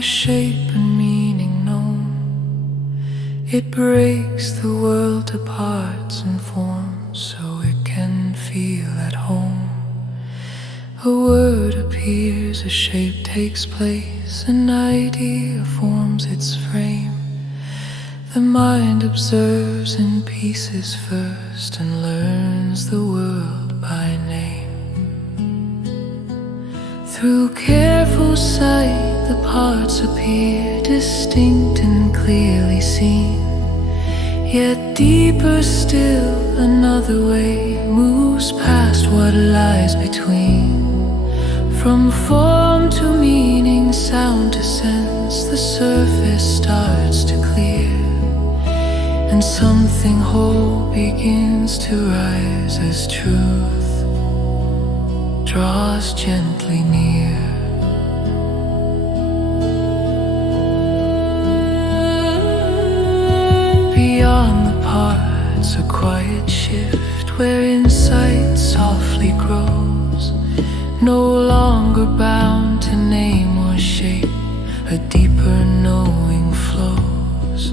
by shape and meaning known. It breaks the world to parts and forms so it can feel at home. A word appears, a shape takes place, an idea forms its frame. The mind observes in pieces first and learns the world by name. Through careful sight the parts appear distinct and clearly seen. Yet deeper still another way moves past what lies between. From form to meaning, sound to sense, the surface starts to clear, and something whole begins to rise as truth draws gently near. Beyond the parts, a quiet shift where insight softly grows. No longer bound to name or shape, a deeper knowing flows.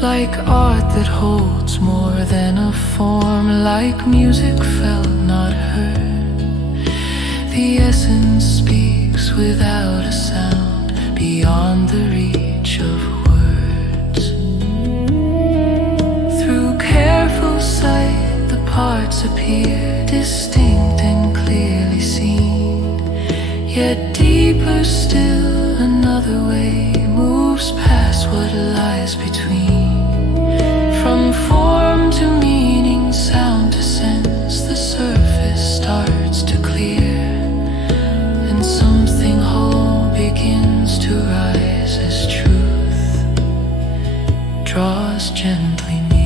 Like art that holds more than a form, like music felt not heard. The essence speaks without a sound, beyond the reach of words. Through careful sight the parts appear distinct and clearly seen. Yet deeper still another way moves past what lies between. From form to meaning, sound to sense, the surface starts to clear, and something whole begins to rise as truth draws gently near.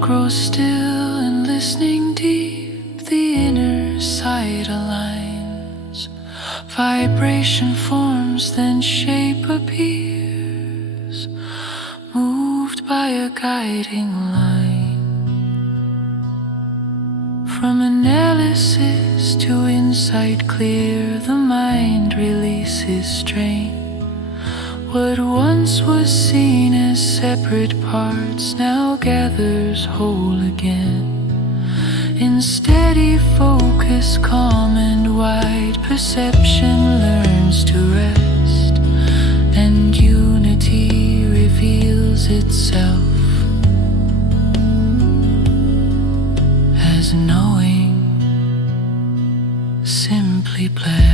Grow still and listening deep, the inner sight aligns. Vibration forms, then shape appears, moved by a guiding line. From analysis to insight clear, the mind releases strain. What once was seen as separate parts now gathers whole again. In steady focus, calm and wide, perception learns to rest, and unity reveals itself as knowing simply blessed.